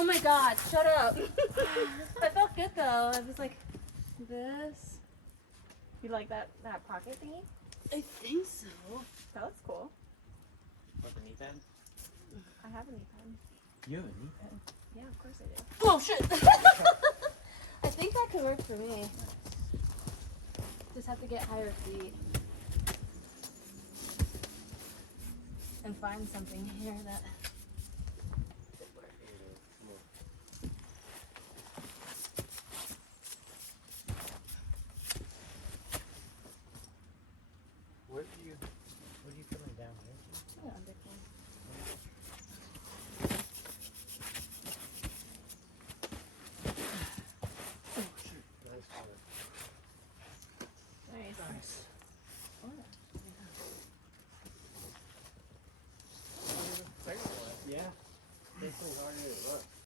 Oh my god, shut up. I felt good though. I was like, this. You like that pocket thingy? I think so. That looks cool. Like a knee pad? I have a knee pen. You have a knee pad? Yeah, of course I do. Oh shit. I think that could work for me. Just have to get higher feet. And find something here that could work. What are you feeling down here? Yeah, undercool. Oh shit. Nice. Nice. Yeah. This one's harder to look.